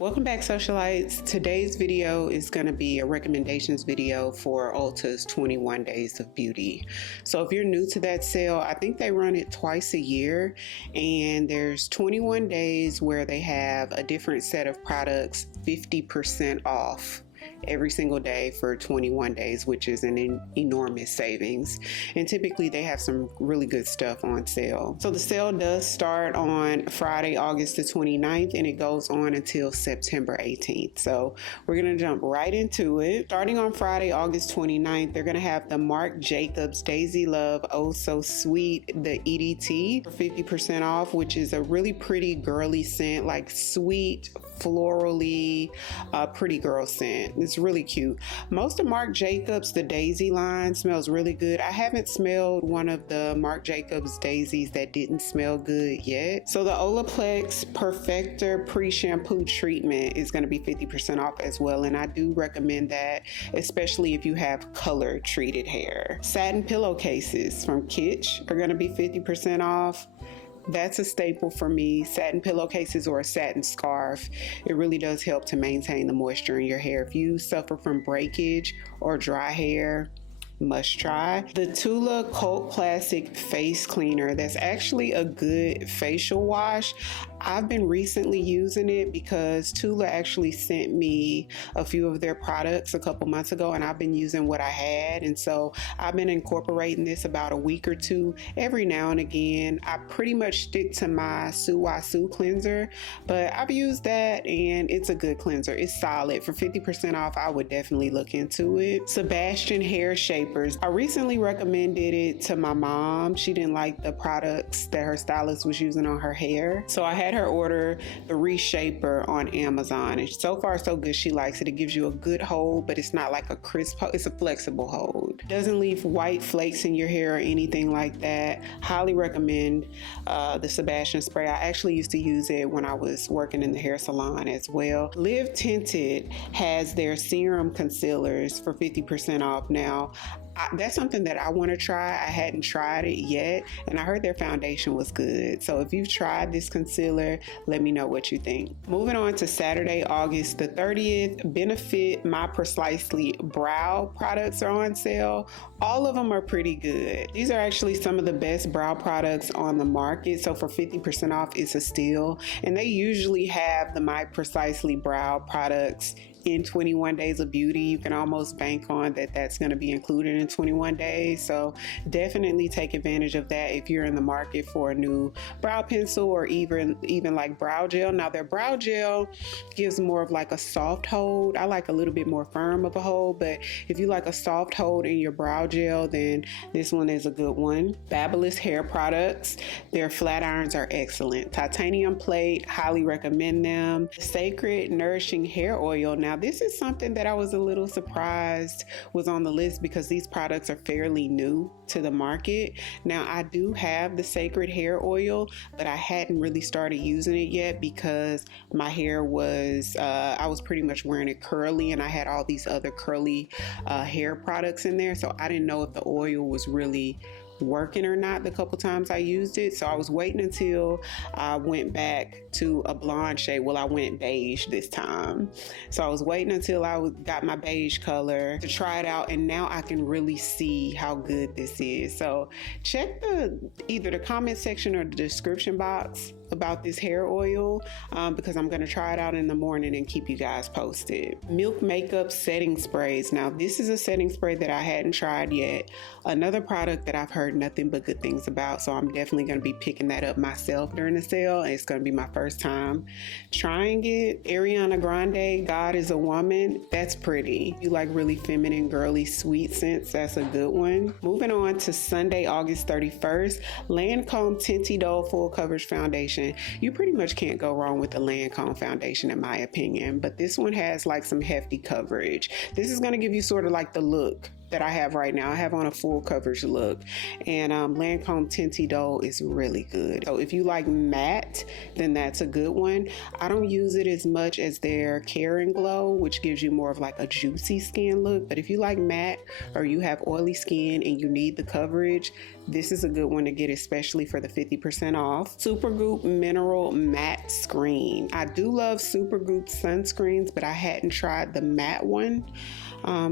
Welcome back, socialites. Today's video is going to be a recommendations video for Ulta's 21 Days of Beauty. So if you're new to that sale, I think they run it twice a year, and there's 21 days where they have a different set of products 50% off every single day for 21 days, which is an enormous savings. And typically they have some really good stuff on sale. So the sale does start on Friday, August the 29th, and it goes on until September 18th. So we're gonna jump right into it. Starting on Friday, August 29th, they're gonna have the Marc Jacobs Daisy Love Oh So Sweet, the EDT, for 50% off, which is a really pretty girly scent, like sweet, florally, pretty girl scent. It's really cute. Most of Marc Jacobs, the Daisy line, smells really good. I haven't smelled one of the Marc Jacobs Daisies that didn't smell good yet. So the Olaplex Perfector Pre-Shampoo Treatment is going to be 50% off as well, and I do recommend that, especially if you have color treated hair. Satin pillowcases from Kitsch are going to be 50% off. That's a staple for me. Satin pillowcases or a satin scarf. It really does help to maintain the moisture in your hair. If you suffer from breakage or dry hair, must try. The Tula Cult Classic Face Cleaner. That's actually a good facial wash. I've been recently using it because Tula actually sent me a few of their products a couple months ago, and I've been using what I had, and so I've been incorporating this about a week or two every now and again. I pretty much stick to my Suwasu cleanser, but I've used that and it's a good cleanser. It's solid. For 50% off, I would definitely look into it. Sebastian Hair Shapers. I recently recommended it to my mom. She didn't like the products that her stylist was using on her hair, so I had her order the Reshaper on Amazon, and so far so good. She likes it. It gives you a good hold, but it's not like a crisp hold. It's a flexible hold. Doesn't leave white flakes in your hair or anything like that. Highly recommend the Sebastian spray. I actually used to use it when I was working in the hair salon as well. Live Tinted has their serum concealers for 50% off now. That's something that I want to try. I hadn't tried it yet, and I heard their foundation was good. So if you've tried this concealer, let me know what you think. Moving on to Saturday, August the 30th, Benefit My Precisely Brow products are on sale. All of them are pretty good. These are actually some of the best brow products on the market. So for 50% off, it's a steal. And they usually have the My Precisely Brow products in 21 Days of Beauty. You can almost bank on that that's going to be included in 21 days. So definitely take advantage of that if you're in the market for a new brow pencil or even like brow gel. Now their brow gel gives more of like a soft hold. I like a little bit more firm of a hold, but if you like a soft hold in your brow gel, then this one is a good one. BaBylissPRO hair products. Their flat irons are excellent. Titanium plate, highly recommend them. CÉCRED Nourishing hair oil. Now this is something that I was a little surprised was on the list because these products are fairly new to the market. Now I do have the CÉCRED hair oil, but I hadn't really started using it yet because my hair was, I was pretty much wearing it curly, and I had all these other curly hair products in there. So I didn't know if the oil was really working or not the couple times I used it. So I was waiting until I went back to a blonde shade. Well, I went beige this time. So I was waiting until I got my beige color to try it out, and now I can really see how good this is. So check either the comment section or the description box about this hair oil because I'm going to try it out in the morning and keep you guys posted. Milk Makeup Setting Sprays. Now this is a setting spray that I hadn't tried yet. Another product that I've heard nothing but good things about, so I'm definitely going to be picking that up myself during the sale, and it's going to be my first time trying it. Ariana Grande, God Is a Woman. That's pretty. You like really feminine, girly, sweet scents, that's a good one. Moving on to Sunday, August 31st, Lancôme Idole Full Coverage Foundation. You pretty much can't go wrong with the Lancôme foundation in my opinion, but this one has like some hefty coverage. This is going to give you sort of like the look that I have right now. I have on a full coverage look, and Lancôme Teint Idole is really good. So if you like matte, then that's a good one. I don't use it as much as their Care and Glow, which gives you more of like a juicy skin look, but if you like matte or you have oily skin and you need the coverage, this is a good one to get, especially for the 50% off. Supergoop Mineral Matte Screen. I do love Supergoop sunscreens, but I hadn't tried the matte one.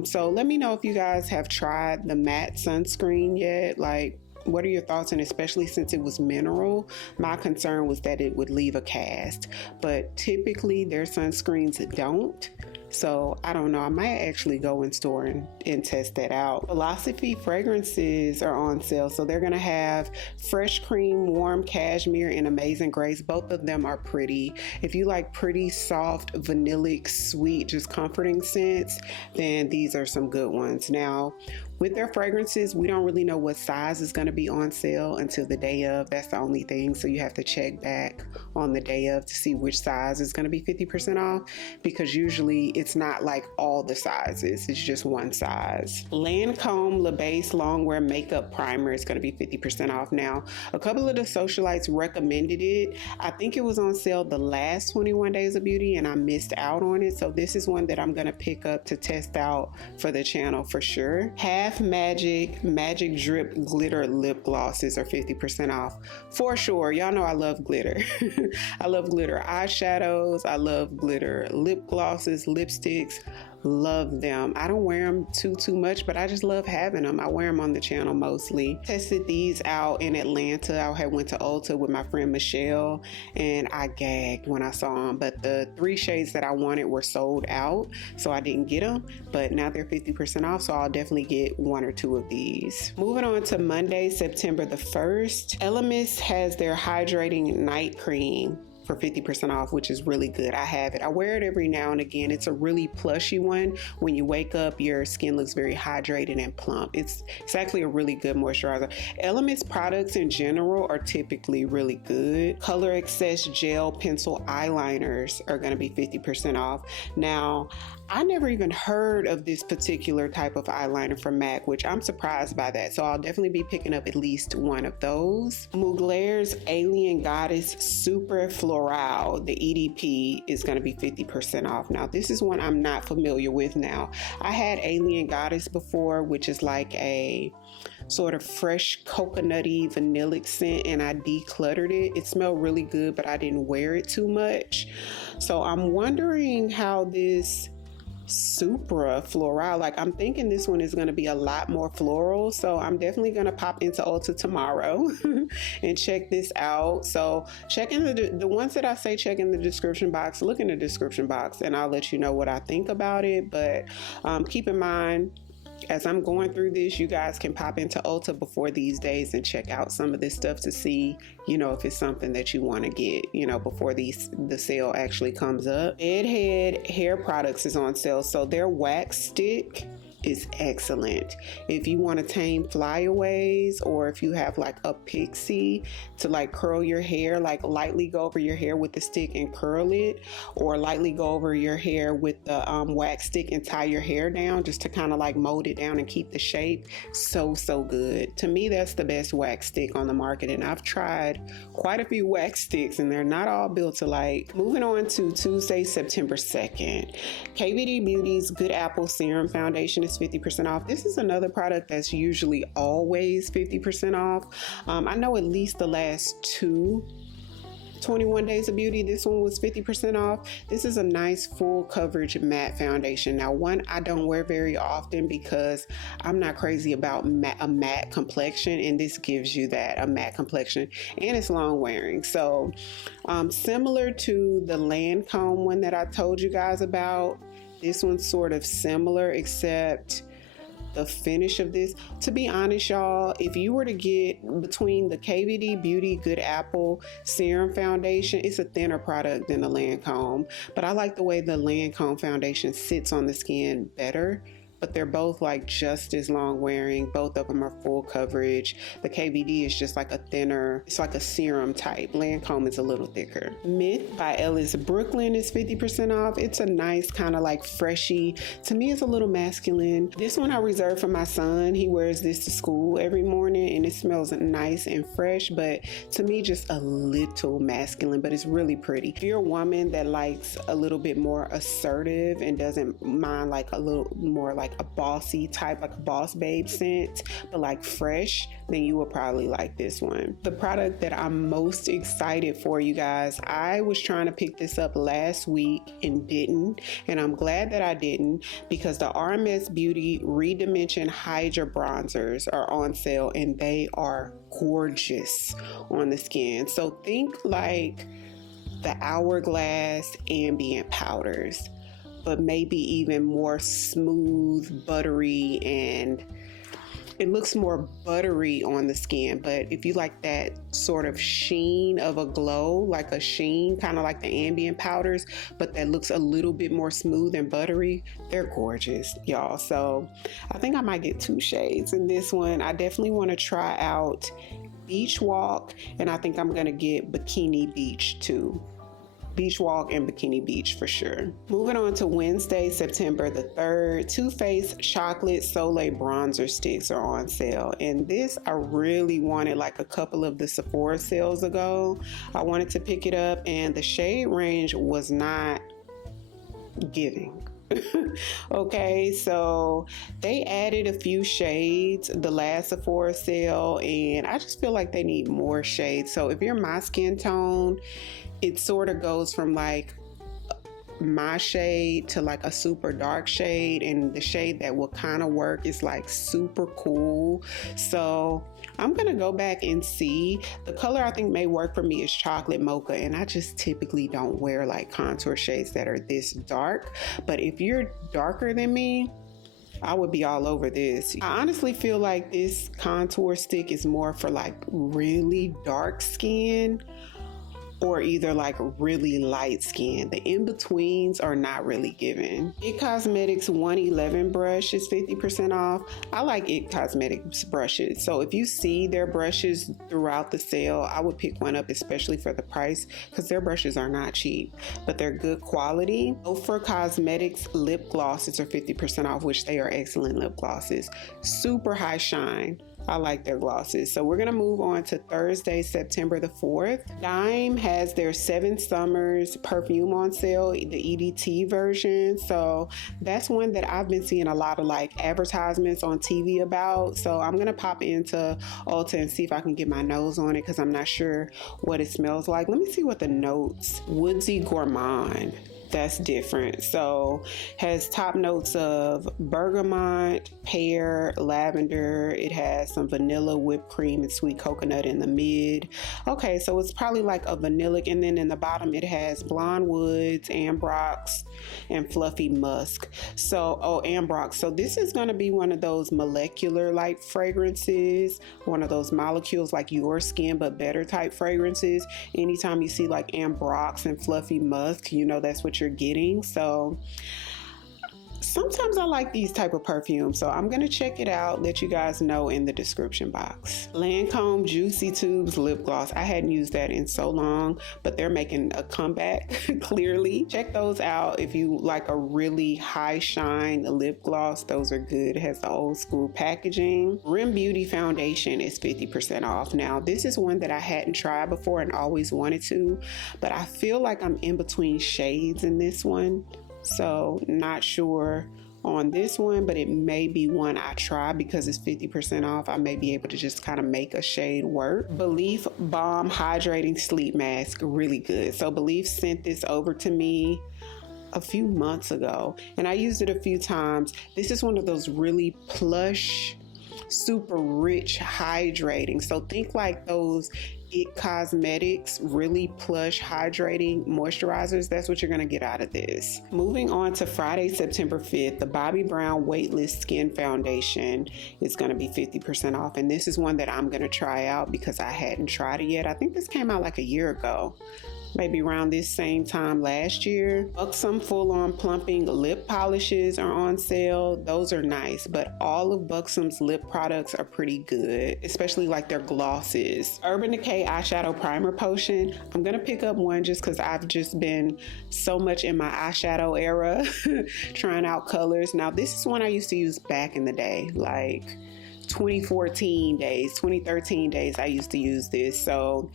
So let me know if you guys have tried the matte sunscreen yet. Like, what are your thoughts? And especially since it was mineral, my concern was that it would leave a cast, but typically their sunscreens don't. So I don't know, I might actually go in store and test that out. Philosophy fragrances are on sale. So they're gonna have Fresh Cream, Warm Cashmere, and Amazing Grace. Both of them are pretty. If you like pretty, soft, vanillic, sweet, just comforting scents, then these are some good ones. Now, with their fragrances, we don't really know what size is going to be on sale until the day of. That's the only thing. So you have to check back on the day of to see which size is going to be 50% off, because usually it's not like all the sizes. It's just one size. Lancôme Le Base Longwear Makeup Primer is going to be 50% off. Now, a couple of the socialites recommended it. I think it was on sale the last 21 Days of Beauty and I missed out on it. So this is one that I'm going to pick up to test out for the channel for sure. Half Magic Drip Glitter Lip Glosses are 50% off for sure. Y'all know I love glitter. I love glitter eyeshadows. I love glitter lip glosses, lipsticks. Love them. I don't wear them too much, but I just love having them. I wear them on the channel mostly. Tested these out in Atlanta. I had went to Ulta with my friend Michelle and I gagged when I saw them, but the 3 shades that I wanted were sold out, so I didn't get them, but now they're 50% off, so I'll definitely get 1 or 2 of these. Moving on to Monday, September the 1st, ELEMIS has their Hydrating Night Cream for 50% off, which is really good. I have it. I wear it every now and again. It's a really plushy one. When you wake up, your skin looks very hydrated and plump. It's actually a really good moisturizer. ELEMIS products in general are typically really good. Color Excess Gel Pencil Eyeliners are going to be 50% off. Now, I never even heard of this particular type of eyeliner from MAC, which I'm surprised by that. So I'll definitely be picking up at least 1 of those. Mugler's Alien Goddess Super Florale, the EDP, is going to be 50% off. Now, this is one I'm not familiar with now. I had Alien Goddess before, which is like a sort of fresh coconutty vanillic scent, and I decluttered it. It smelled really good, but I didn't wear it too much. So I'm wondering how this Supra Florale, like I'm thinking this one is going to be a lot more floral, so I'm definitely going to pop into Ulta tomorrow and check this out. So check in the ones that I say check in the description box, look in the description box and I'll let you know what I think about it. But keep in mind, as I'm going through this, you guys can pop into Ulta before these days and check out some of this stuff to see, you know, if it's something that you want to get, you know, before the sale actually comes up. Bedhead Hair Products is on sale. So their wax stick is excellent. If you want to tame flyaways, or if you have like a pixie to like curl your hair, like lightly go over your hair with the stick and curl it, or lightly go over your hair with the wax stick and tie your hair down just to kind of like mold it down and keep the shape. So good. To me, that's the best wax stick on the market, and I've tried quite a few wax sticks and they're not all built alike. Moving on to Tuesday, September 2nd, KVD Beauty's Good Apple Serum Foundation is 50% off. This is another product that's usually always 50% off. I know at least the last 21 Days of Beauty, this one was 50% off. This is a nice full coverage matte foundation. Now, one I don't wear very often because I'm not crazy about a matte complexion, and this gives you that, a matte complexion, and it's long wearing. So similar to the Lancôme one that I told you guys about, this one's sort of similar, except the finish of this. To be honest, y'all, if you were to get between the KVD Beauty Good Apple Serum Foundation, it's a thinner product than the Lancôme, but I like the way the Lancôme foundation sits on the skin better but they're both like just as long wearing. Both of them are full coverage. The KVD is just like a thinner, it's like a serum type. Lancôme is a little thicker. Myth by Ellis Brooklyn is 50% off. It's a nice kind of like freshy. To me, it's a little masculine. This one I reserved for my son. He wears this to school every morning and it smells nice and fresh, but to me, just a little masculine, but it's really pretty. If you're a woman that likes a little bit more assertive and doesn't mind like a little more like a bossy type, like a boss babe scent, but like fresh, then you will probably like this one. The product that I'm most excited for, you guys, I was trying to pick this up last week and didn't, and I'm glad that I didn't, because the RMS Beauty Redimension Hydra Bronzers are on sale and they are gorgeous on the skin. So think like the Hourglass ambient powders, but maybe even more smooth, buttery, and it looks more buttery on the skin. But if you like that sort of sheen of a glow, like a sheen, kind of like the ambient powders, but that looks a little bit more smooth and buttery, they're gorgeous, y'all. So I think I might get 2 shades in this one. I definitely want to try out Beach Walk, and I think I'm gonna get Bikini Beach too. Beach Walk and Bikini Beach for sure. Moving on to Wednesday, September the 3rd, Too Faced Chocolate Soleil Bronzer Sticks are on sale. And this, I really wanted like a couple of the Sephora sales ago. I wanted to pick it up and the shade range was not giving. Okay, so they added a few shades the last Sephora sale and I just feel like they need more shades. So if you're my skin tone, it sort of goes from like my shade to like a super dark shade, and the shade that will kind of work is like super cool. So I'm gonna go back and see. The color I think may work for me is chocolate mocha, and I just typically don't wear like contour shades that are this dark, but if you're darker than me, I would be all over this. I honestly feel like this contour stick is more for like really dark skin or either like really light skin. The in-betweens are not really given. It Cosmetics 111 brush is 50% off. I like It Cosmetics brushes. So if you see their brushes throughout the sale, I would pick one up, especially for the price, because their brushes are not cheap, but they're good quality. Ofra Cosmetics lip glosses are 50% off, which they are excellent lip glosses. Super high shine. I like their glosses. So we're gonna move on to Thursday, September the 4th. Dime has their 7 Summers perfume on sale, the EDT version. So that's one that I've been seeing a lot of like advertisements on TV about. So I'm gonna pop into Ulta and see if I can get my nose on it, because I'm not sure what it smells like. Let me see what the notes. Woodsy Gourmand. That's different. So has top notes of bergamot, pear, lavender. It has some vanilla, whipped cream, and sweet coconut in the mid. Okay, so it's probably like a vanillic, and then in the bottom it has blonde woods, ambrox, and fluffy musk. So ambrox. So this is going to be one of those molecular like fragrances, one of those molecules like your skin but better type fragrances. Anytime you see like ambrox and fluffy musk, you know that's what you're getting. So sometimes I like these type of perfumes, so I'm gonna check it out, let you guys know in the description box. Lancôme Juicy Tubes lip gloss. I hadn't used that in so long, but they're making a comeback clearly. Check those out if you like a really high shine lip gloss. Those are good. It has the old school packaging. Rim Beauty Foundation is 50% off. Now this is one that I hadn't tried before and always wanted to, but I feel like I'm in between shades in this one. So not sure on this one, but it may be one I try because it's 50% off. I may be able to just kind of make a shade work. Belif Balm Hydrating Sleep Mask, really good. So Belif sent this over to me a few months ago and I used it a few times. This is one of those really plush, super rich hydrating. So think like those It Cosmetics really plush hydrating moisturizers. That's what you're going to get out of this. Moving on to Friday, September 5th, the Bobbi Brown Weightless Skin Foundation is going to be 50% off, and this is one that I'm going to try out because I hadn't tried it yet. I think this came out like a year ago. maybe around this same time last year. Buxom full-on plumping lip polishes are on sale. Those are nice, but all of Buxom's lip products are pretty good, especially like their glosses. Urban Decay eyeshadow primer potion. I'm gonna pick up one just because I've just been so much in my eyeshadow era trying out colors. Now this is one I used to use back in the day, like 2014 days, 2013 days I used to use this. So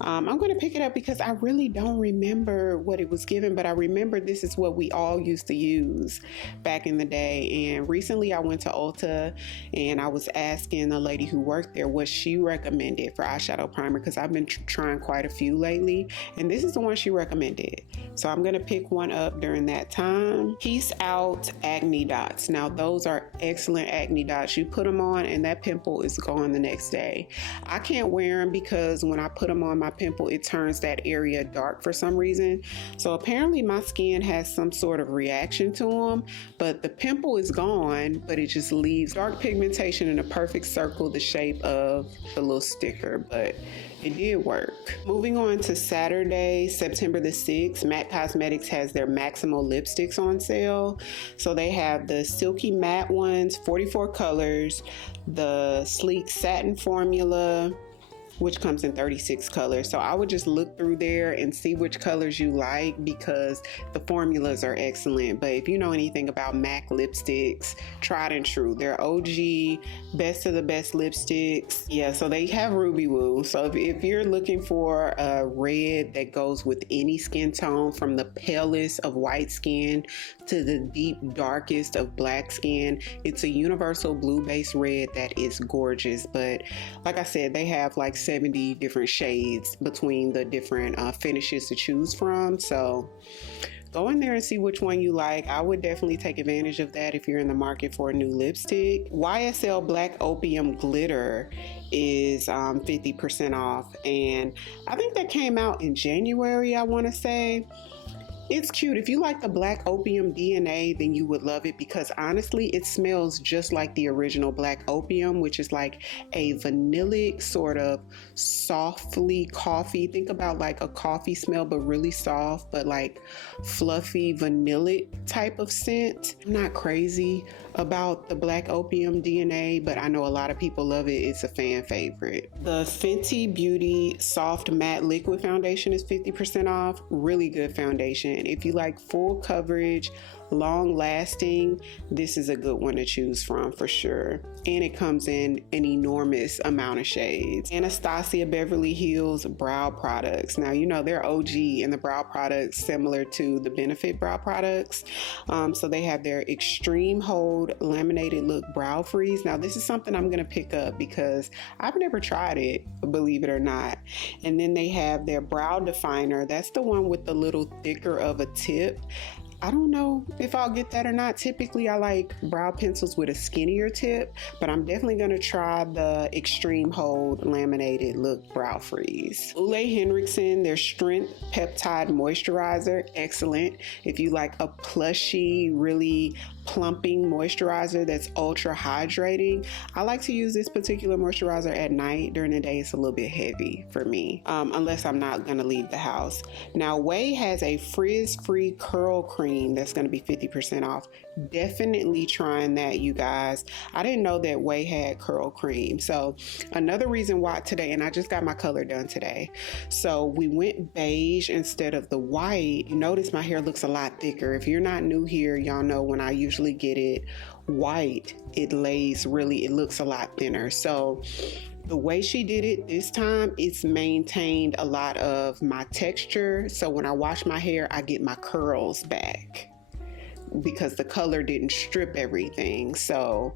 I'm going to pick it up because I really don't remember what it was given, but I remember this is what we all used to use back in the day. And recently I went to Ulta and I was asking the lady who worked there what she recommended for eyeshadow primer, because I've been trying quite a few lately, and this is the one she recommended. So I'm going to pick one up during that time. Peace Out acne dots. Now those are excellent acne dots. You put them on and that pimple is gone the next day. I can't wear them because when I put them on my pimple, it turns that area dark for some reason. So apparently my skin has some sort of reaction to them, but the pimple is gone, but it just leaves dark pigmentation in a perfect circle, the shape of the little sticker, but it did work. Moving on to Saturday, September the 6th, MAC Cosmetics has their Maximal lipsticks on sale. So they have the Silky Matte ones, 44 colors, the Sleek Satin Formula, which comes in 36 colors. So I would just look through there and see which colors you like, because the formulas are excellent. But if you know anything about MAC lipsticks, tried and true, they're OG, best of the best lipsticks. Yeah, so they have Ruby Woo. So if you're looking for a red that goes with any skin tone, from the palest of white skin to the deep darkest of black skin, it's a universal blue based red that is gorgeous. But like I said, they have like 70 different shades between the different finishes to choose from. So go in there and see which one you like. I would definitely take advantage of that if you're in the market for a new lipstick. YSL Black Opium Glitter is 50% off, and I think that came out in January, I want to say. It's cute. If you like the Black Opium DNA, then you would love it, because honestly, it smells just like the original Black Opium, which is like a vanillic sort of softly coffee. Think about like a coffee smell, but really soft, but like fluffy vanillic type of scent. I'm not crazy about the Black Opium DNA, but I know a lot of people love it. It's a fan favorite. The Fenty Beauty Soft Matte Liquid Foundation is 50% off. Really good foundation. If you like full coverage, long lasting, this is a good one to choose from for sure. And it comes in an enormous amount of shades. Anastasia Beverly Hills brow products. Now, you know, they're OG in the brow products, similar to the Benefit brow products. So they have their Extreme Hold Laminated Look Brow Freeze. Now this is something I'm gonna pick up because I've never tried it, believe it or not. And then they have their Brow Definer. That's the one with the little thicker of a tip. I don't know if I'll get that or not. Typically, I like brow pencils with a skinnier tip, but I'm definitely going to try the Extreme Hold Laminated Look Brow Freeze. Ole Henriksen, their Strength Peptide Moisturizer, excellent. If you like a plushy, really plumping moisturizer that's ultra hydrating. I like to use this particular moisturizer at night. During the day, it's a little bit heavy for me, unless I'm not going to leave the house. Now, Ouai has a frizz-free curl cream that's going to be 50% off. Definitely trying that, you guys. I didn't know that Ouai had curl cream. So another reason why today, and I just got my color done today, so we went beige instead of the white. You notice my hair looks a lot thicker. If you're not new here, y'all know when I usually get it white, it lays really, it looks a lot thinner. So the way she did it this time, it's maintained a lot of my texture. So when I wash my hair, I get my curls back, because the color didn't strip everything. So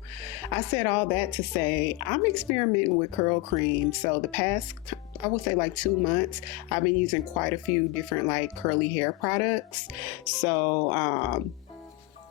I said all that to say I'm experimenting with curl cream. So the past, I would say like 2 months, I've been using quite a few different like curly hair products. So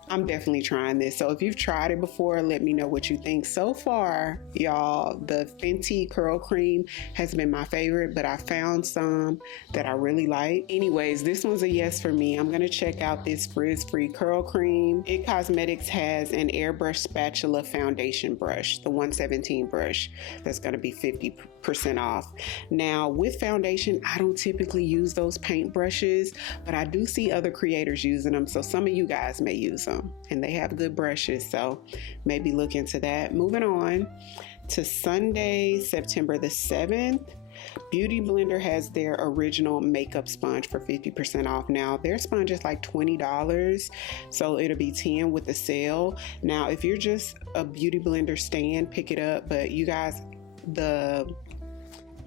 I'm definitely trying this. So if you've tried it before, let me know what you think. So far, y'all, the Fenty Curl Cream has been my favorite, but I found some that I really like. Anyways, this one's a yes for me. I'm gonna check out this frizz-free curl cream. It Cosmetics has an airbrush spatula foundation brush, the 117 brush. That's gonna be 50% off. Now, with foundation, I don't typically use those paint brushes, but I do see other creators using them, so some of you guys may use them. And they have good brushes, so maybe look into that. Moving on to Sunday, September the 7th, Beauty Blender has their original makeup sponge for 50% off. Now, their sponge is like $20, so it'll be $10 with the sale. Now, if you're just a Beauty Blender stan, pick it up, but you guys, the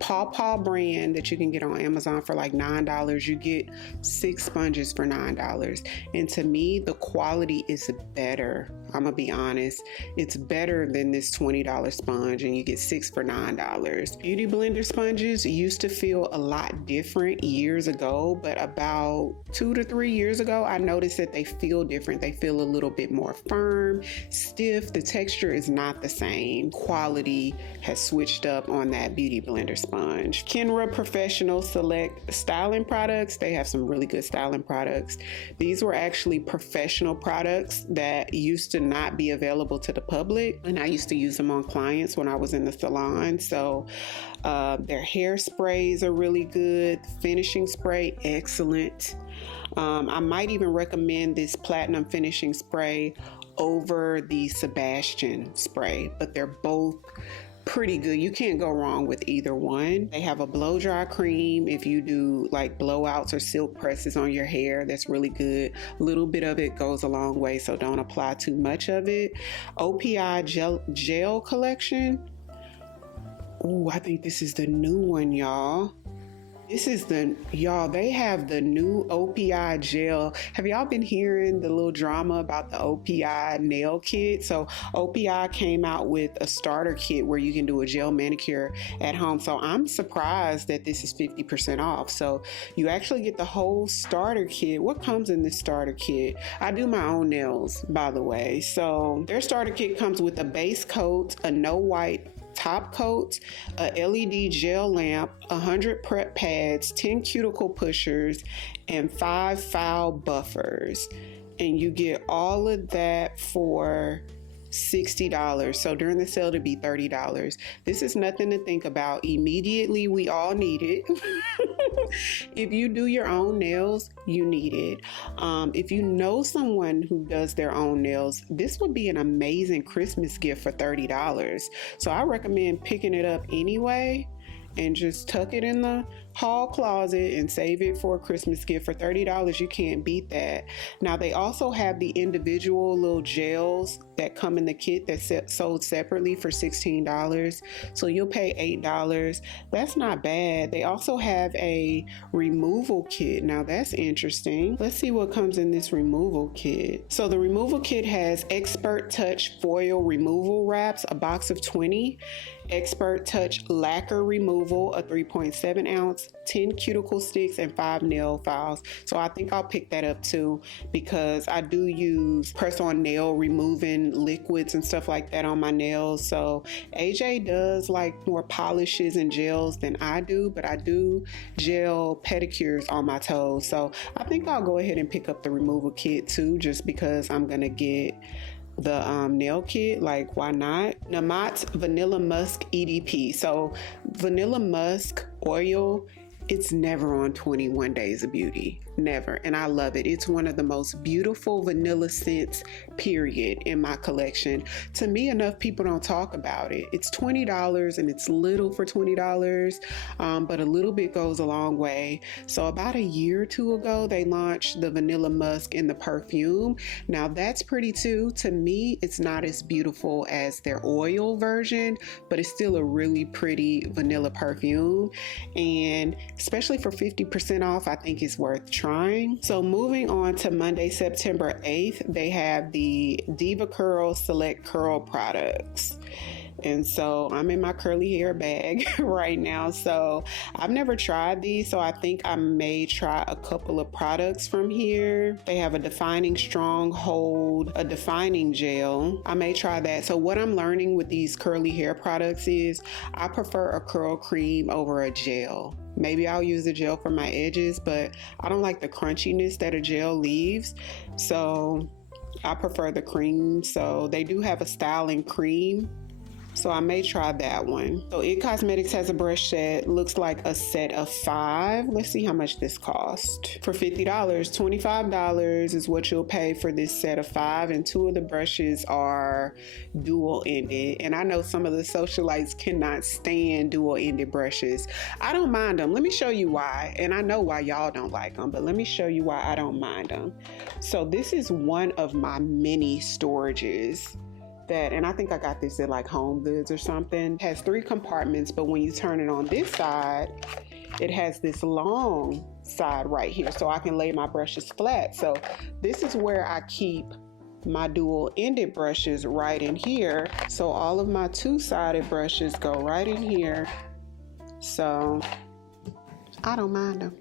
Paw brand that you can get on Amazon for like $9, you get 6 sponges for $9. And to me, the quality is better. I'm gonna be honest, it's better than this $20 sponge, and you get 6 for $9. Beauty Blender sponges used to feel a lot different years ago, but about 2 to 3 years ago, I noticed that they feel different. They feel a little bit more firm, stiff. The texture is not the same. Quality has switched up on that Beauty Blender sponge. Kenra Professional Select Styling Products. They have some really good styling products. These were actually professional products that used to not be available to the public, and I used to use them on clients when I was in the salon. So their hairsprays are really good. Finishing spray, excellent. I might even recommend this Platinum Finishing Spray over the Sebastian spray, but they're both pretty good. You can't go wrong with either one. They have a blow dry cream if you do like blowouts or silk presses on your hair. That's really good. A little bit of it goes a long way, so don't apply too much of it. OPI gel collection. Oh, I think this is the new one, y'all. This is y'all, they have the new OPI gel. Have y'all been hearing the little drama about the OPI nail kit? So OPI came out with a starter kit where you can do a gel manicure at home. So I'm surprised that this is 50% off. So you actually get the whole starter kit. What comes in this starter kit? I do my own nails, by the way. So their starter kit comes with a base coat, a no white top coat, a LED gel lamp, 100 prep pads, 10 cuticle pushers, and 5 foul buffers. And you get all of that for $60. So during the sale to be $30. This is nothing to think about. Immediately, we all need it. If you do your own nails, you need it. If you know someone who does their own nails, this would be an amazing Christmas gift for $30. So I recommend picking it up anyway and just tuck it in the hall closet and save it for a Christmas gift for $30. You can't beat that. Now they also have the individual little gels that come in the kit that's sold separately for $16. So you'll pay $8. That's not bad. They also have a removal kit. Now that's interesting. Let's see what comes in this removal kit. So the removal kit has Expert Touch foil removal wraps, a box of 20. Expert Touch lacquer removal, a 3.7 ounce, 10 cuticle sticks, and 5 nail files. So I think I'll pick that up too, because I do use press-on nail removing liquids and stuff like that on my nails. So AJ does like more polishes and gels than I do, but I do gel pedicures on my toes. So I think I'll go ahead and pick up the removal kit too, just because I'm gonna get the nail kit. Like, why not? Namat's Vanilla Musk EDP. So Vanilla Musk oil, it's never on 21 Days of Beauty. Never. And I love it. It's one of the most beautiful vanilla scents, period, in my collection. To me, enough people don't talk about it. It's $20 and it's little for $20, but a little bit goes a long way. So about a year or two ago, they launched the Vanilla Musk in the Perfume. Now that's pretty too. To me, it's not as beautiful as their oil version, but it's still a really pretty vanilla perfume. And especially for 50% off, I think it's worth trying. So moving on to Monday, September 8th, they have the Diva Curl Select Curl products. And so I'm in my curly hair bag right now. So I've never tried these, so I think I may try a couple of products from here. They have a defining stronghold, a defining gel. I may try that. So what I'm learning with these curly hair products is I prefer a curl cream over a gel. Maybe I'll use the gel for my edges, but I don't like the crunchiness that a gel leaves. So I prefer the cream. So they do have a styling cream, so I may try that one. So IT Cosmetics has a brush set, looks like a set of 5. Let's see how much this cost. For $50, $25 is what you'll pay for this set of 5, and 2 of the brushes are dual-ended. And I know some of the socialites cannot stand dual-ended brushes. I don't mind them. Let me show you why. And I know why y'all don't like them, but let me show you why I don't mind them. So this is one of my mini storages. And I think I got this at like Home Goods or something. It has 3 compartments, but when you turn it on this side, it has this long side right here, so I can lay my brushes flat. So this is where I keep my dual-ended brushes, right in here. So all of my 2-sided brushes go right in here. So I don't mind them.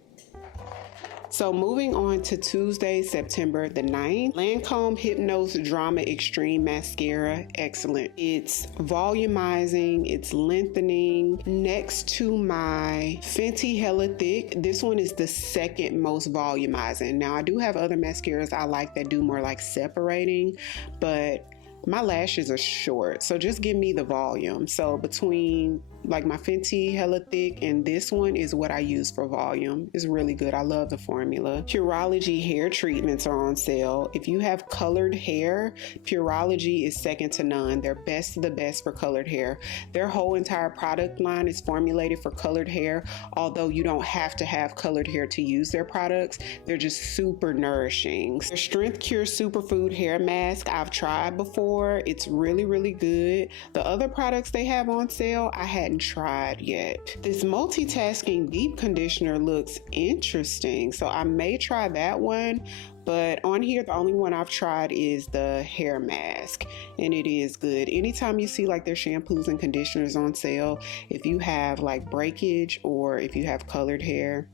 So moving on to Tuesday, September the 9th, Lancôme Hypnose Drama Extreme Mascara, excellent. It's volumizing, it's lengthening. Next to my Fenty Hella Thick, this one is the second most volumizing. Now I do have other mascaras I like that do more like separating, but my lashes are short, so just give me the volume. So between like my Fenty Hella Thick and this one is what I use for volume. It's really good. I love the formula. Pureology hair treatments are on sale. If you have colored hair, Pureology is second to none. They're best of the best for colored hair. Their whole entire product line is formulated for colored hair, although you don't have to have colored hair to use their products. They're just super nourishing. Their Strength Cure Superfood Hair Mask I've tried before. It's really, really good. The other products they have on sale I hadn't tried yet. This multitasking deep conditioner looks interesting, so I may try that one. But on here, the only one I've tried is the hair mask, and it is good. Anytime you see like their shampoos and conditioners on sale, if you have like breakage or if you have colored hair,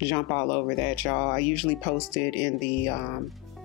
jump all over that, y'all. I usually post it in the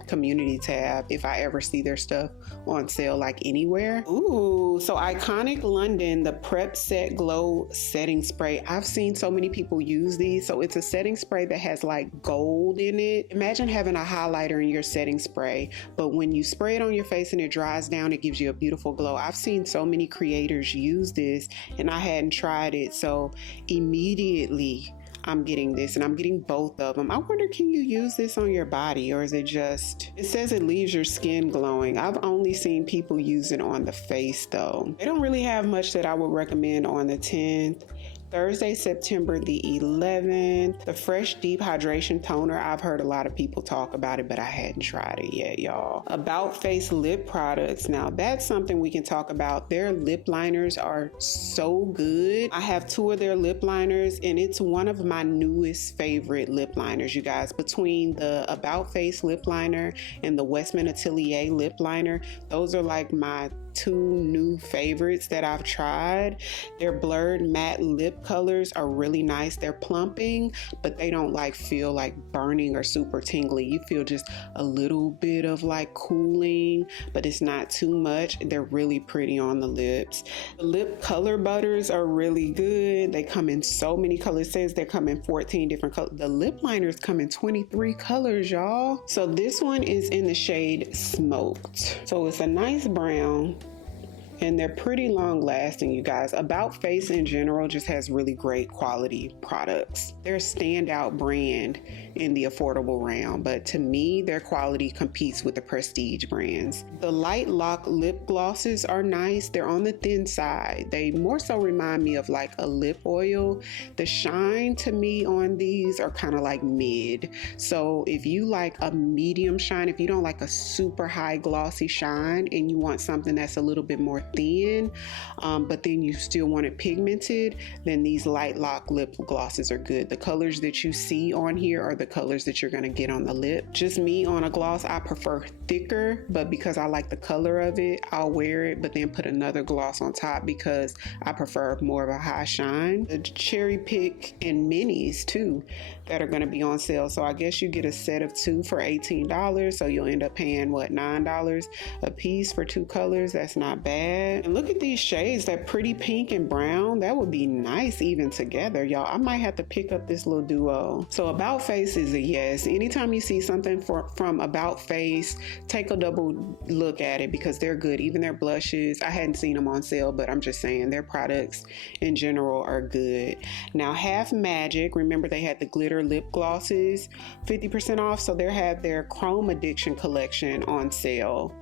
community tab if I ever see their stuff on sale like anywhere. Ooh, so Iconic London, the Prep Set Glow Setting Spray. I've seen so many people use these. So it's a setting spray that has like gold in it. Imagine having a highlighter in your setting spray, but when you spray it on your face and it dries down, it gives you a beautiful glow. I've seen so many creators use this and I hadn't tried it, so immediately I'm getting this, and I'm getting both of them. I wonder, can you use this on your body, or is it just, it says it leaves your skin glowing. I've only seen people use it on the face though. They don't really have much that I would recommend on the 10th. Thursday, September the 11th, the Fresh Deep Hydration Toner. I've heard a lot of people talk about it, but I hadn't tried it yet, y'all. About Face Lip Products. Now that's something we can talk about. Their lip liners are so good. I have 2 of their lip liners, and it's one of my newest favorite lip liners, you guys. Between the About Face lip liner and the Westman Atelier lip liner, those are like my 2 new favorites that I've tried. Their blurred matte lip colors are really nice. They're plumping, but they don't like feel like burning or super tingly. You feel just a little bit of like cooling, but it's not too much. They're really pretty on the lips. The lip color butters are really good. They come in so many colors. It says they come in 14 different colors. The lip liners come in 23 colors, y'all. So this one is in the shade Smoked. So it's a nice brown, and they're pretty long lasting, you guys. About Face in general just has really great quality products. They're a standout brand in the affordable realm, but to me, their quality competes with the prestige brands. The Light Lock lip glosses are nice. They're on the thin side. They more so remind me of like a lip oil. The shine to me on these are kind of like mid. So if you like a medium shine, if you don't like a super high glossy shine and you want something that's a little bit more thin, but then you still want it pigmented, then these light lock lip glosses are good. The colors that you see on here are the colors that you're gonna get on the lip. Just me on a gloss, I prefer thicker, but because I like the color of it, I'll wear it, but then put another gloss on top because I prefer more of a high shine. The cherry pick and minis too that are gonna be on sale. So I guess you get a set of 2 for $18. So you'll end up paying what, $9 a piece for 2 colors. That's not bad. And look at these shades, that pretty pink and brown. That would be nice even together, y'all. I might have to pick up this little duo. So About Face is a yes. Anytime you see something from About Face, take a double look at it because they're good. Even their blushes, I hadn't seen them on sale, but I'm just saying their products in general are good. Now Half Magic, remember they had the glitter lip glosses 50% off, so they have their Chrome Addiction collection on sale,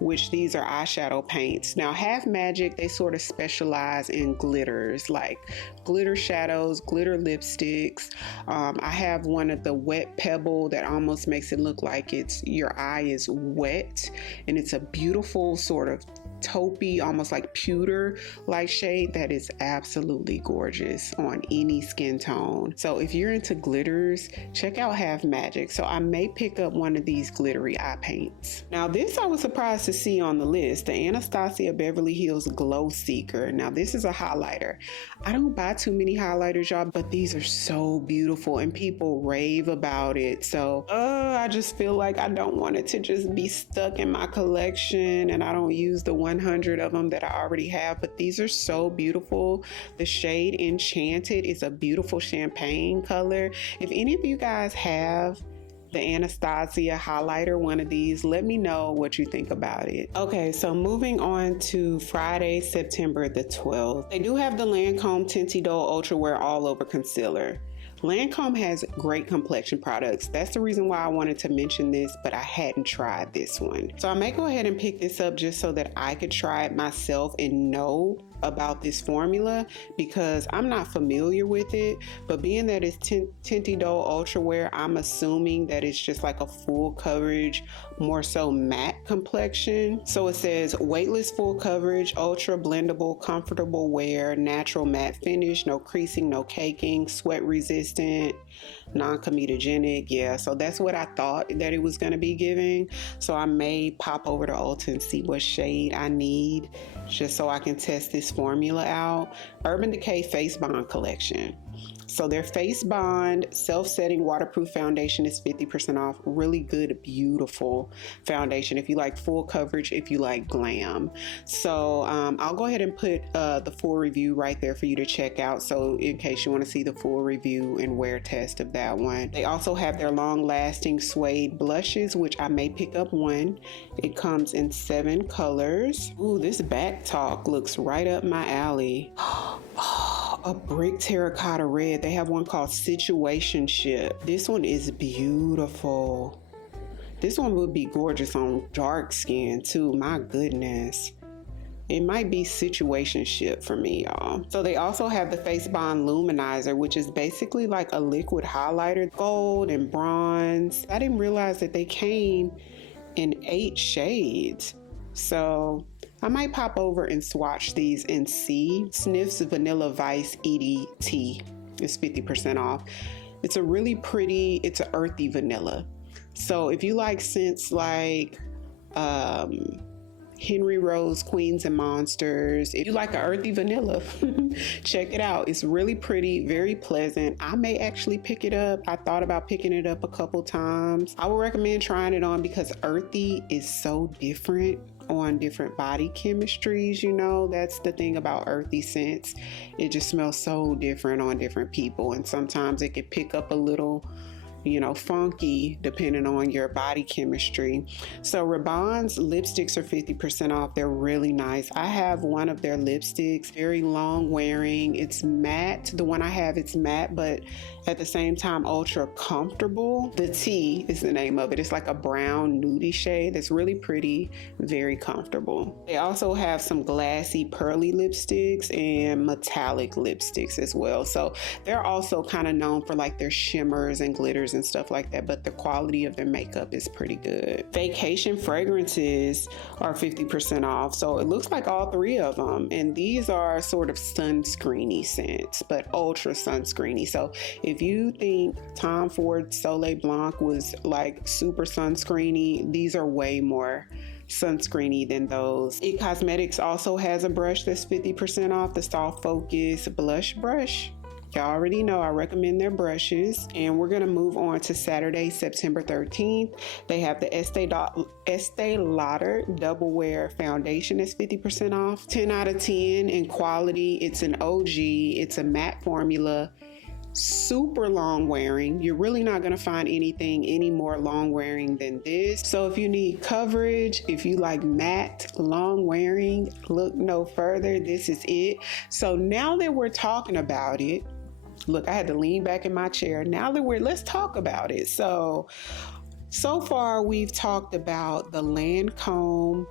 which these are eyeshadow paints. Now Half Magic, they sort of specialize in glitters, like glitter shadows, glitter lipsticks. I have one of the Wet Pebble that almost makes it look like your eye is wet, and it's a beautiful sort of taupey, almost like pewter like shade that is absolutely gorgeous on any skin tone. So if you're into glitters, check out Half Magic. So I may pick up one of these glittery eye paints. Now this I was surprised to see on the list, the Anastasia Beverly Hills Glow Seeker. Now this is a highlighter. I don't buy too many highlighters, y'all, but these are so beautiful and people rave about it. So I just feel like I don't want it to just be stuck in my collection, and I don't use the 100 of them that I already have, but these are so beautiful. The shade Enchanted is a beautiful champagne color. If any of you guys have the Anastasia highlighter, one of these, let me know what you think about it. Okay, so moving on to Friday, September the 12th. They do have the Lancôme Tinty Doll Ultra Wear All Over Concealer. Lancôme has great complexion products. That's the reason why I wanted to mention this, but I hadn't tried this one. So I may go ahead and pick this up just so that I could try it myself and know about this formula, because I'm not familiar with it, but being that it's Tinty Doll Ultra Wear, I'm assuming that it's just like a full coverage, more so matte complexion. So it says weightless full coverage, ultra blendable, comfortable wear, natural matte finish, no creasing, no caking, sweat resistant, non-comedogenic. Yeah, so that's what I thought that it was going to be giving. So I may pop over to Ulta and see what shade I need just so I can test this formula out. Urban Decay Face Bond Collection. So their Face Bond self-setting waterproof foundation is 50% off. Really good, beautiful foundation if you like full coverage, if you like glam. So I'll go ahead and put the full review right there for you to check out, so in case you want to see the full review and wear test of that one. They also have their long-lasting suede blushes, which I may pick up one. It comes in 7 colors. Ooh, this back talk looks right up my alley. A brick terracotta red. They have one called Situationship. This one is beautiful. This one would be gorgeous on dark skin too. My goodness. It might be Situationship for me, y'all. So they also have the Face Bond Luminizer, which is basically like a liquid highlighter, gold and bronze. I didn't realize that they came in 8 shades. So I might pop over and swatch these and see. Sniff's Vanilla Vice EDT is 50% off. It's a really pretty, it's an earthy vanilla. So if you like scents like Henry Rose, Queens and Monsters, if you like an earthy vanilla, check it out. It's really pretty, very pleasant. I may actually pick it up. I thought about picking it up a couple times. I would recommend trying it on because earthy is so different on different body chemistries. You know, that's the thing about earthy scents. It just smells so different on different people, and sometimes it can pick up a little, you know, funky depending on your body chemistry. So Rabanne's lipsticks are 50% off. They're really nice. I have one of their lipsticks, very long wearing. It's matte. The one I have, it's matte, but at the same time ultra comfortable. The Tea is the name of it. It's like a brown nudie shade that's really pretty, very comfortable. They also have some glassy pearly lipsticks and metallic lipsticks as well. So they're also kind of known for like their shimmers and glitters colors and stuff like that, but the quality of their makeup is pretty good. Vacation fragrances are 50% off, so it looks like all three of them, and these are sort of sunscreeny scents, but ultra sunscreeny. So if you think Tom Ford Soleil Blanc was like super sunscreeny, these are way more sunscreeny than those. It Cosmetics also has a brush that's 50% off, the Soft Focus Blush Brush. Y'all already know I recommend their brushes. And we're gonna move on to Saturday, September 13th. They have the Estee Lauder Double Wear Foundation that's 50% off. 10 out of 10 in quality. It's an OG, it's a matte formula. Super long wearing. You're really not going to find anything any more long wearing than this. So if you need coverage, if you like matte long wearing, look no further. This is it. So now that we're talking about it, look, I had to lean back in my chair. Now that let's talk about it. So far we've talked about the Lancôme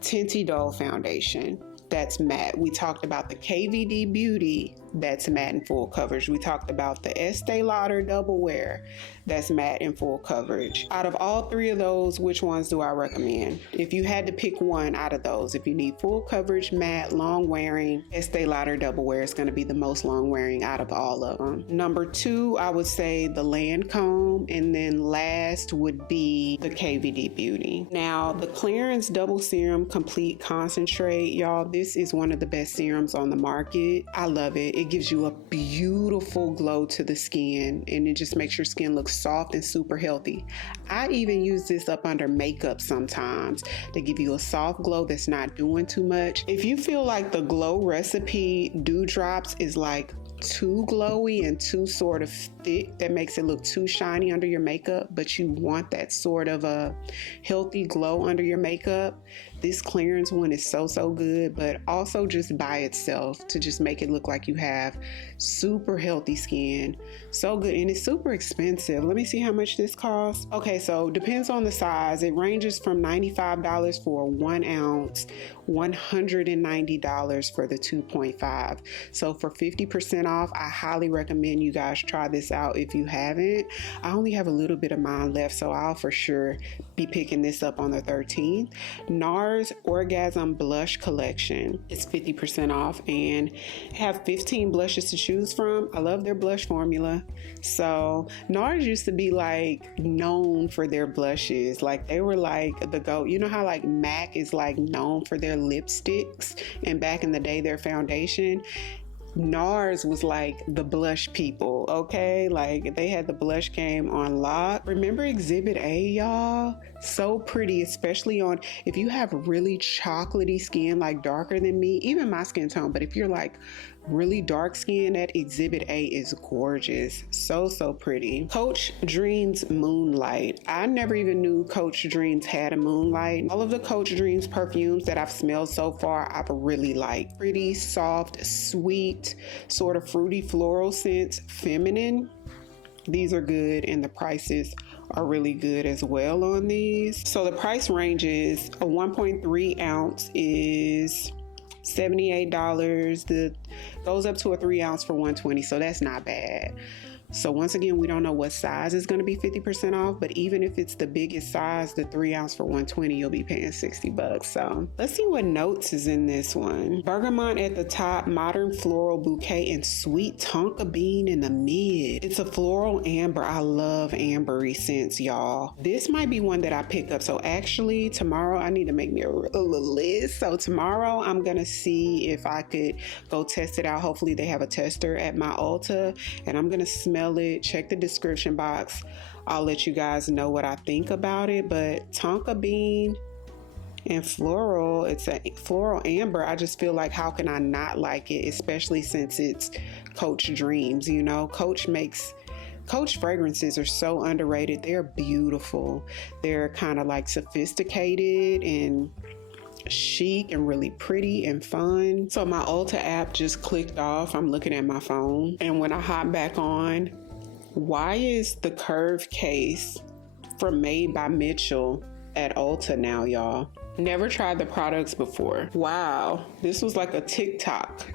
Teint Idole foundation. That's matte. We talked about the KVD Beauty, that's matte and full coverage. We talked about the Estee Lauder Double Wear, that's matte and full coverage. Out of all three of those, which ones do I recommend? If you had to pick one out of those, if you need full coverage, matte, long wearing, Estee Lauder Double Wear is going to be the most long wearing out of all of them. Number two, I would say the Lancôme, and then last would be the KVD Beauty. Now, the Clarins Double Serum Complete Concentrate, y'all, this is one of the best serums on the market. I love it. It gives you a beautiful glow to the skin, and it just makes your skin look soft and super healthy. I even use this up under makeup sometimes to give you a soft glow that's not doing too much. If you feel like the Glow Recipe Dewdrops is like too glowy and too sort of thick, that makes it look too shiny under your makeup, but you want that sort of a healthy glow under your makeup, this Clarins one is so good, but also just by itself to just make it look like you have super healthy skin. So good, and it's super expensive. Let me see how much this costs. Okay, so depends on the size. It ranges from $95 for a 1 ounce, $190 for the 2.5. So for 50% off, I highly recommend you guys try this out if you haven't. I only have a little bit of mine left, so I'll for sure be picking this up on the 13th. NARS Orgasm Blush Collection is 50% off and have 15 blushes to choose from. I love their blush formula. So NARS used to be like known for their blushes. Like they were like the GOAT. You know how like MAC is like known for their lipsticks and back in the day their foundation? NARS was like the blush people, okay? Like they had the blush game on lock. Remember Exhibit A, y'all? So pretty, especially on if you have really chocolatey skin, like darker than me, even my skin tone, but if you're like really dark skin, that Exhibit A is gorgeous. So pretty. Coach Dreams Moonlight. I never even knew Coach Dreams had a moonlight. All of the Coach Dreams perfumes that I've smelled so far, I've really liked. Pretty, soft, sweet, sort of fruity floral scents, feminine. These are good, and the prices are really good as well on these. So the price ranges, a 1.3 ounce is $78. The goes up to a 3 ounce for $120, so that's not bad. So once again, we don't know what size is going to be 50% off, but even if it's the biggest size, the 3 ounce for $120, you'll be paying $60. So let's see what notes is in this one. Bergamot at the top, modern floral bouquet, and sweet tonka bean in the mid. It's a floral amber. I love ambery scents, y'all. This might be one that I pick up. So actually tomorrow I need to make me a little list. So tomorrow I'm going to see if I could go test it out. Hopefully they have a tester at my Ulta, and I'm going to smell it, check the description box. I'll let you guys know what I think about it. But tonka bean and floral, it's a floral amber. I just feel like how can I not like it, especially since it's Coach Dreams. You know, Coach fragrances are so underrated. They're beautiful. They're kind of like sophisticated and chic and really pretty and fun. So my Ulta app just clicked off. I'm looking at my phone, and when I hop back on, why is the curved case from Made by Mitchell at Ulta now, y'all? Never tried the products before. Wow, this was like a TikTok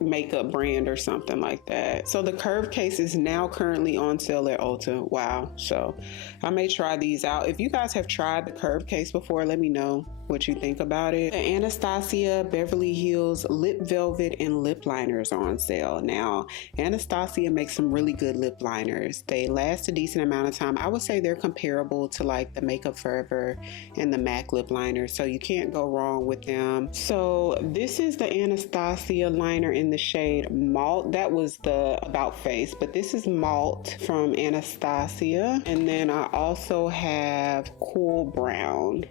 makeup brand or something like that. So the curved case is now currently on sale at Ulta. Wow. So I may try these out. If you guys have tried the curved case before, let me know what you think about it. The Anastasia Beverly Hills Lip Velvet and Lip Liners are on sale. Now, Anastasia makes some really good lip liners. They last a decent amount of time. I would say they're comparable to like the Makeup Forever and the MAC lip liners, so you can't go wrong with them. So this is the Anastasia liner in the shade Malt. That was the About Face, but this is Malt from Anastasia. And then I also have Cool Brown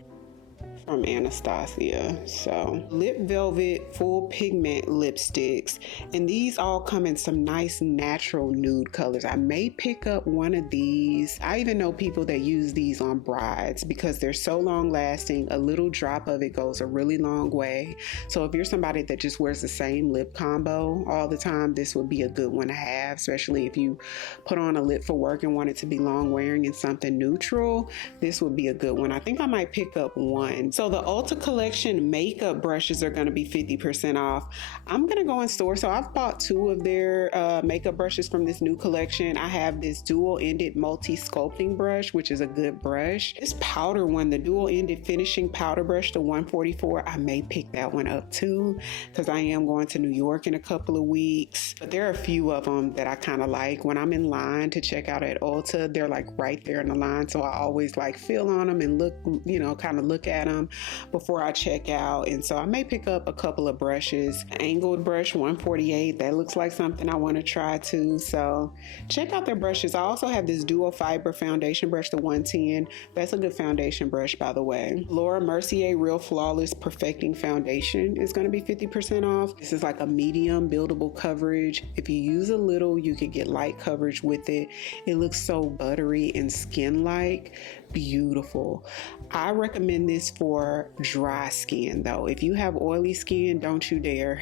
from Anastasia. So Lip Velvet full pigment lipsticks, and these all come in some nice natural nude colors. I may pick up one of these. I even know people that use these on brides because they're so long lasting. A little drop of it goes a really long way. So if you're somebody that just wears the same lip combo all the time, this would be a good one to have, especially if you put on a lip for work and want it to be long wearing and something neutral. This would be a good one. I think I might pick up one. So the Ulta collection makeup brushes are going to be 50% off. I'm going to go in store. So I've bought two of their makeup brushes from this new collection. I have this dual-ended multi-sculpting brush, which is a good brush. This powder one, the dual-ended finishing powder brush, the 144, I may pick that one up too because I am going to New York in a couple of weeks. But there are a few of them that I kind of like. When I'm in line to check out at Ulta, they're like right there in the line. So I always like feel on them and look, you know, kind of look at them before I check out. And so I may pick up a couple of brushes. Angled brush 148, that looks like something I want to try too. So check out their brushes. I also have this dual fiber foundation brush, the 110. That's a good foundation brush, by the way. Laura Mercier Real Flawless Perfecting Foundation is going to be 50% off. This is like a medium buildable coverage. If you use a little, you could get light coverage with it. It looks so buttery and skin-like. Beautiful. I recommend this for dry skin though. If you have oily skin, don't you dare.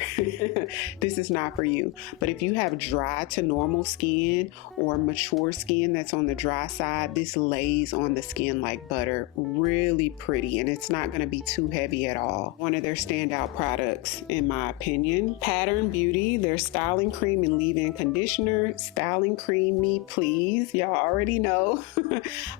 This is not for you. But if you have dry to normal skin or mature skin that's on the dry side, this lays on the skin like butter. Really pretty, and it's not going to be too heavy at all. One of their standout products in my opinion. Pattern Beauty, their styling cream and leave-in conditioner. Styling cream me please. Y'all already know.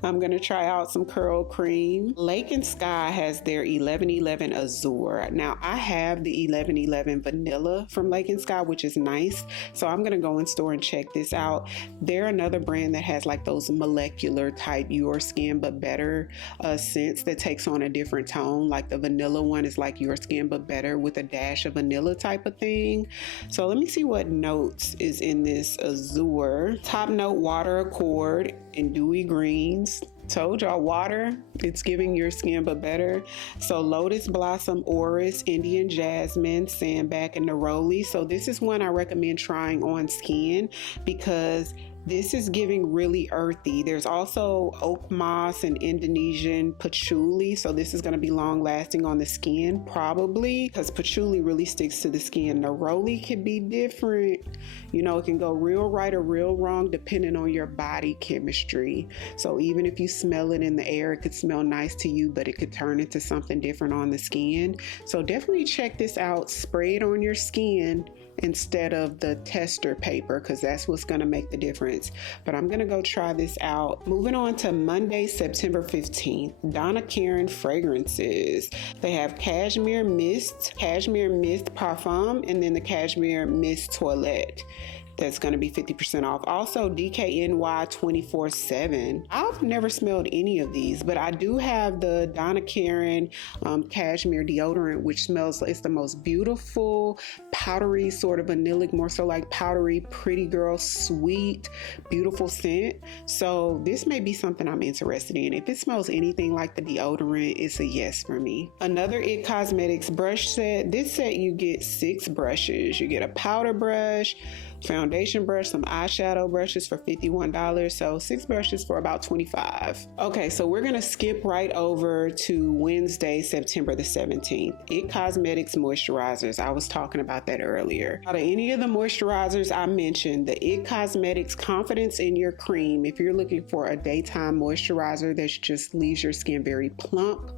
I'm going to try out some curl cream. Lake and Sky has their 1111 Azure. Now I have the 1111 Vanilla from Lake and Sky, which is nice. So I'm gonna go in store and check this out. They're another brand that has like those molecular type Your Skin But Better scents that takes on a different tone. Like the vanilla one is like Your Skin But Better with a dash of vanilla type of thing. So let me see what notes is in this Azure. Top note Water Accord and Dewy Greens. Told y'all water, it's giving Your Skin But Better. So Lotus Blossom, Orris, Indian Jasmine, Sandback, and Neroli. So this is one I recommend trying on skin because this is giving really earthy. There's also oak moss and Indonesian patchouli. So this is going to be long lasting on the skin probably because patchouli really sticks to the skin. Neroli can be different. You know, it can go real right or real wrong depending on your body chemistry. So even if you smell it in the air, it could smell nice to you, but it could turn into something different on the skin. So definitely check this out. Spray it on your skin instead of the tester paper because that's what's going to make the difference. But I'm going to go try this out. Moving on to Monday, September 15th, Donna Karan fragrances. They have Cashmere Mist Parfum, and then the Cashmere Mist Toilette. That's going to be 50% off. Also DKNY 24/7. I've never smelled any of these, but I do have the Donna Karan cashmere deodorant, which smells, it's the most beautiful powdery sort of vanillic, more so like powdery pretty girl sweet beautiful scent. So this may be something I'm interested in. If it smells anything like the deodorant, it's a yes for me. Another IT Cosmetics brush set. This set you get 6 brushes. You get a powder brush, foundation brush, some eyeshadow brushes for $51. So 6 brushes for about $25. Okay, so we're gonna skip right over to Wednesday, September the 17th. IT Cosmetics moisturizers. I was talking about that earlier. Out of any of the moisturizers I mentioned, the IT Cosmetics Confidence in Your Cream, if you're looking for a daytime moisturizer that just leaves your skin very plump,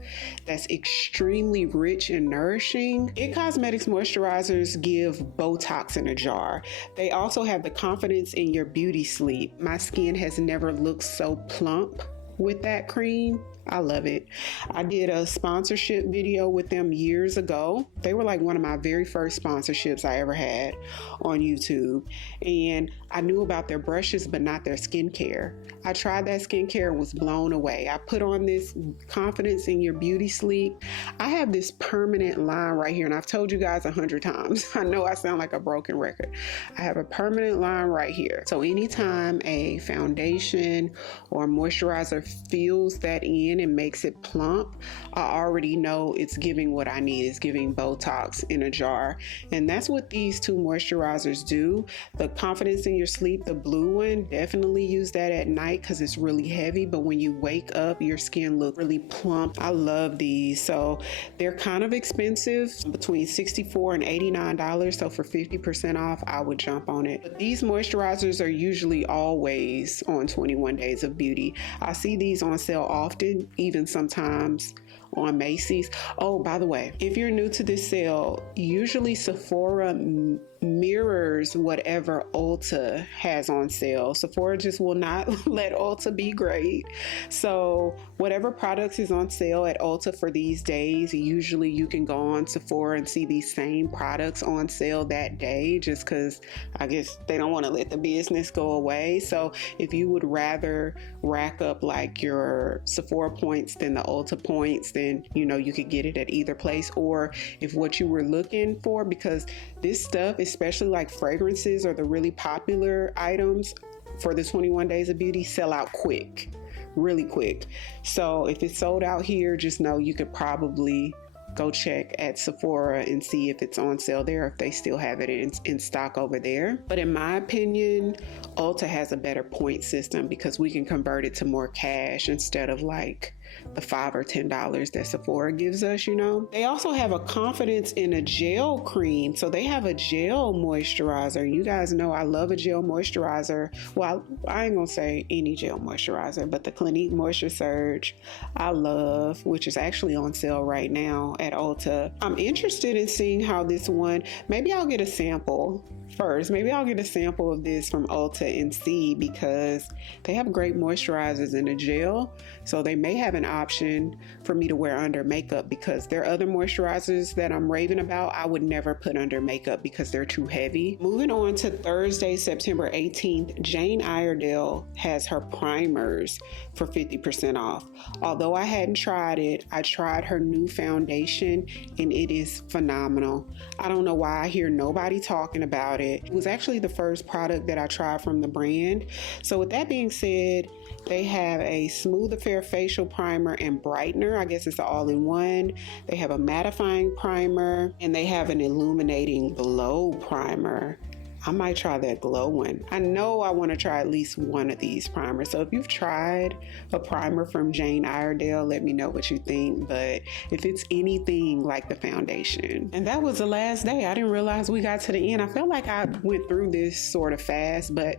that's extremely rich and nourishing. IT Cosmetics moisturizers give Botox in a jar. They also have the Confidence in Your Beauty Sleep. My skin has never looked so plump with that cream. I love it. I did a sponsorship video with them years ago. They were like one of my very first sponsorships I ever had on YouTube. And I knew about their brushes, but not their skincare. I tried that skincare and was blown away. I put on this Confidence in Your Beauty Sleep. I have this permanent line right here, and I've told you guys 100 times. I know I sound like a broken record. I have a permanent line right here. So anytime a foundation or moisturizer fills that in and makes it plump, I already know it's giving what I need. It's giving Botox in a jar. And that's what these two moisturizers do. The Confidence in Your Sleep, the blue one, definitely use that at night because it's really heavy, but when you wake up, your skin looks really plump. I love these. So they're kind of expensive, between $64 and $89. So for 50% off, I would jump on it. But these moisturizers are usually always on 21 Days of Beauty. I see these on sale often, even sometimes on Macy's. Oh, by the way, if you're new to this sale, usually Sephora mirrors whatever Ulta has on sale. Sephora just will not let Ulta be great. So whatever products is on sale at Ulta for these days, usually you can go on Sephora and see these same products on sale that day, just because I guess they don't want to let the business go away. So if you would rather rack up like your Sephora points than the Ulta points, then you could get it at either place. Or if what you were looking for, because this stuff, especially like fragrances or the really popular items for the 21 Days of Beauty, sell out quick, really quick. So if it's sold out here, just know you could probably go check at Sephora and see if it's on sale there, if they still have it in stock over there. But in my opinion, Ulta has a better point system because we can convert it to more cash instead of like the $5 or $10 that Sephora gives us, They also have a Confidence in a Gel cream. So they have a gel moisturizer. You guys know I love a gel moisturizer. Well, I ain't gonna say any gel moisturizer, but the Clinique Moisture Surge I love, which is actually on sale right now at Ulta. I'm interested in seeing how this one, maybe I'll get a sample first. Maybe I'll get a sample of this from Ulta and see, because they have great moisturizers in a gel. So they may have an option for me to wear under makeup, because their other moisturizers that I'm raving about, I would never put under makeup because they're too heavy. Moving on to Thursday, September 18th, Jane Iredale has her primers for 50% off. Although I hadn't tried it, I tried her new foundation and it is phenomenal. I don't know why I hear nobody talking about it. It was actually the first product that I tried from the brand. So with that being said, they have a Smooth Affair facial primer and brightener. I guess it's all-in-one. They have a mattifying primer and they have an illuminating glow primer. I might try that glow one. I know I want to try at least one of these primers. So if you've tried a primer from Jane Iredale, let me know what you think. But if it's anything like the foundation. And that was the last day. I didn't realize we got to the end. I felt like I went through this sort of fast, but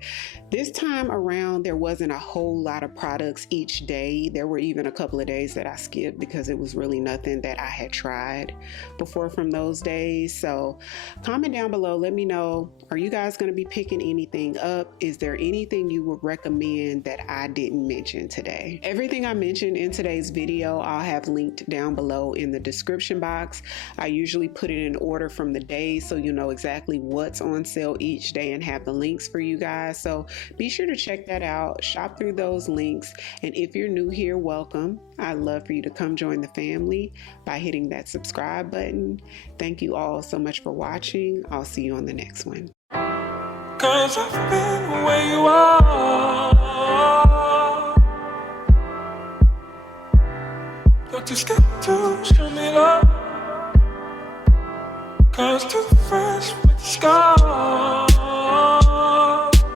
this time around, there wasn't a whole lot of products each day. There were even a couple of days that I skipped because it was really nothing that I had tried before from those days. So comment down below. Let me know, are you guys going to be picking anything up? Is there anything you would recommend that I didn't mention today? Everything I mentioned in today's video, I'll have linked down below in the description box. I usually put it in order from the days so you know exactly what's on sale each day and have the links for you guys. So be sure to check that out, shop through those links. And if you're new here, welcome. I'd love for you to come join the family by hitting that subscribe button. Thank you all so much for watching. I'll see you on the next one. 'Cause I've been where you are. You're too scared to show me love. 'Cause too fresh with the scars.